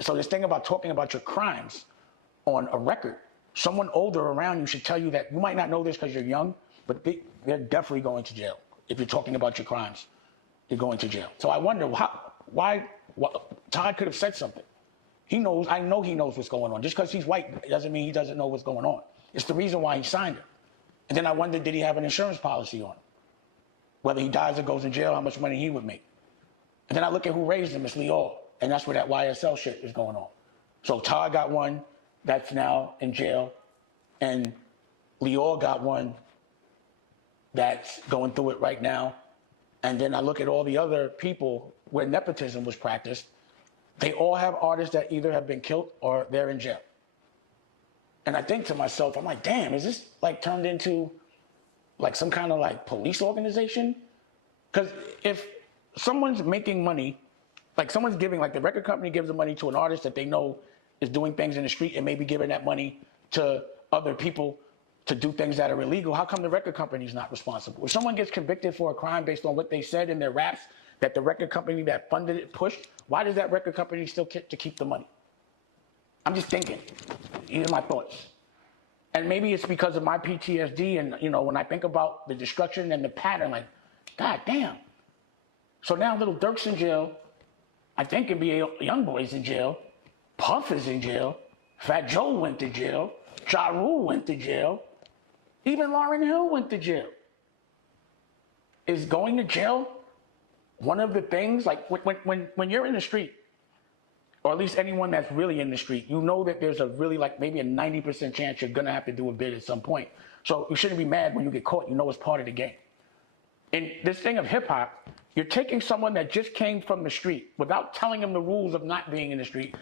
So this thing about talking about your crimes on a record, someone older around you should tell you that you might not know this because you're young, but they're definitely going to jail. If you're talking about your crimes, you're going to jail. So I wonder why Todd could have said something. He knows, I know he knows what's going on. Just because he's white doesn't mean he doesn't know what's going on. It's the reason why he signed it. And then I wonder, did he have an insurance policy on him? Whether he dies or goes in jail, how much money he would make. And then I look at who raised him, it's Lil. And that's where that YSL shit is going on. So Todd got one that's now in jail, and Lil got one that's going through it right now. And then I look at all the other people where nepotism was practiced. They all have artists that either have been killed or they're in jail. And I think to myself, I'm like, damn, is this like turned into like some kind of like police organization? Because if someone's making money, like someone's giving, like the record company gives the money to an artist that they know is doing things in the street and maybe giving that money to other people to do things that are illegal, how come the record company's not responsible? If someone gets convicted for a crime based on what they said in their raps that the record company that funded it pushed, why does that record company still get to keep the money? I'm just thinking. These are my thoughts. And maybe it's because of my PTSD and, you know, when I think about the destruction and the pattern, like, God damn. So now Lil Durk's in jail. I think NBA Youngboy's in jail. Puff is in jail. Fat Joe went to jail. Ja Rule went to jail. Even Lauryn Hill went to jail. Is going to jail one of the things, like when you're in the street, or at least anyone that's really in the street, you know that there's a really like maybe a 90% chance you're gonna have to do a bid at some point. So you shouldn't be mad when you get caught. You know it's part of the game. In this thing of hip hop, you're taking someone that just came from the street without telling them the rules of not being in the street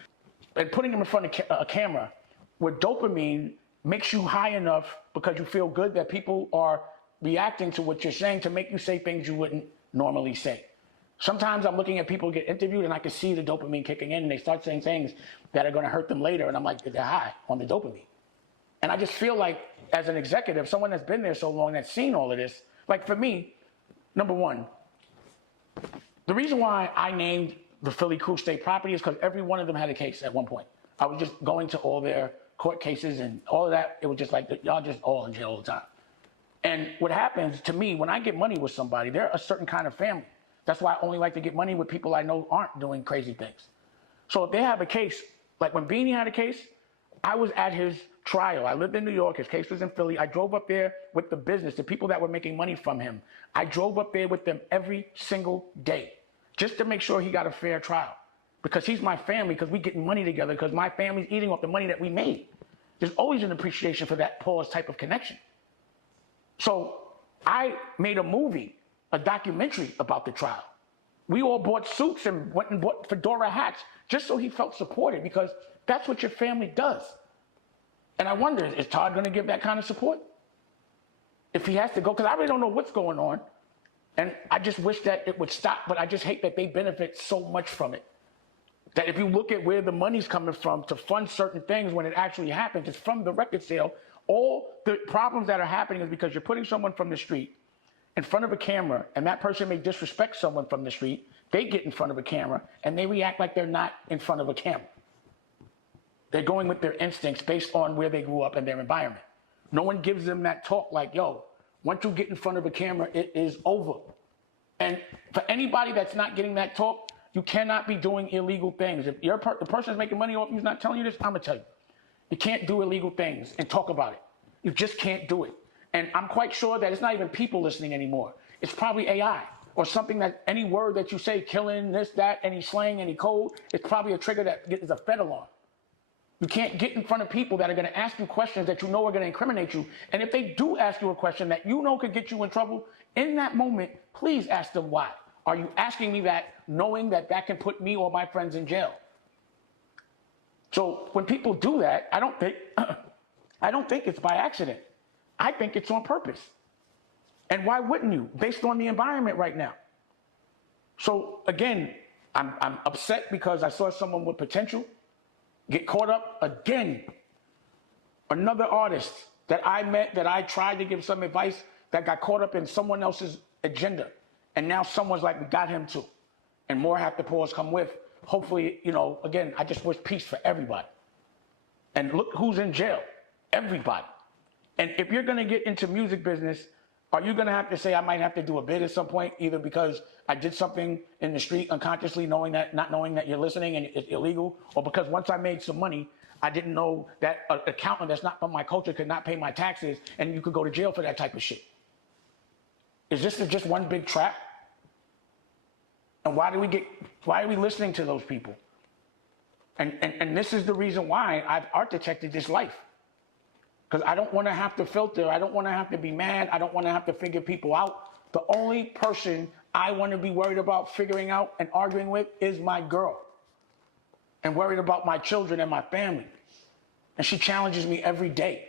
and putting them in front of a camera where dopamine makes you high enough because you feel good that people are reacting to what you're saying to make you say things you wouldn't normally say. Sometimes I'm looking at people get interviewed and I can see the dopamine kicking in and they start saying things that are going to hurt them later. And I'm like, they're high on the dopamine. And I just feel like as an executive, someone that's been there so long, that's seen all of this, like for me, number one, the reason why I named the Philly Crew State Property is because every one of them had a case at one point. I was just going to all their court cases and all of that. It was just like, y'all just all in jail all the time. And what happens to me, when I get money with somebody, they're a certain kind of family. That's why I only like to get money with people I know aren't doing crazy things. So if they have a case, like when Beanie had a case, I was at his trial. I lived in New York. His case was in Philly. I drove up there with the business, the people that were making money from him. I drove up there with them every single day just to make sure he got a fair trial. Because he's my family, because we getting money together, because my family's eating off the money that we made. There's always an appreciation for that pause type of connection. So I made a movie, a documentary about the trial. We all bought suits and went and bought fedora hats just so he felt supported, because that's what your family does. And I wonder, is Todd going to give that kind of support? If he has to go, because I really don't know what's going on. And I just wish that it would stop, but I just hate that they benefit so much from it. That if you look at where the money's coming from to fund certain things when it actually happens, it's from the record sale. All the problems that are happening is because you're putting someone from the street in front of a camera, and that person may disrespect someone from the street. They get in front of a camera and they react like they're not in front of a camera. They're going with their instincts based on where they grew up and their environment. No one gives them that talk like, yo, once you get in front of a camera, it is over. And for anybody that's not getting that talk, you cannot be doing illegal things. If the person's making money off you is not telling you this, I'm gonna tell you. You can't do illegal things and talk about it. You just can't do it. And I'm quite sure that it's not even people listening anymore. It's probably AI or something that any word that you say, killing, this, that, any slang, any code, it's probably a trigger that is a Fed alarm. You can't get in front of people that are gonna ask you questions that you know are gonna incriminate you. And if they do ask you a question that you know could get you in trouble, in that moment, please ask them why. Are you asking me that knowing that that can put me or my friends in jail? So when people do that, I don't think it's by accident. I think it's on purpose. And why wouldn't you, based on the environment right now? So again, I'm upset because I saw someone with potential get caught up again. Another artist that I met, that I tried to give some advice, that got caught up in someone else's agenda. And now someone's like, we got him too. And more have to pause come with hopefully, you know, again, I just wish peace for everybody. And look who's in jail. Everybody. And if you're going to get into music business, are you going to have to say I might have to do a bid at some point, either because I did something in the street unconsciously, not knowing that you're listening and it's illegal, or because once I made some money, I didn't know that an accountant that's not from my culture could not pay my taxes, and you could go to jail for that type of shit? Is this just one big trap? And why are we listening to those people? And this is the reason why I've architected this life. Because I don't want to have to filter. I don't want to have to be mad. I don't want to have to figure people out. The only person I want to be worried about figuring out and arguing with is my girl. And worried about my children and my family. And she challenges me every day.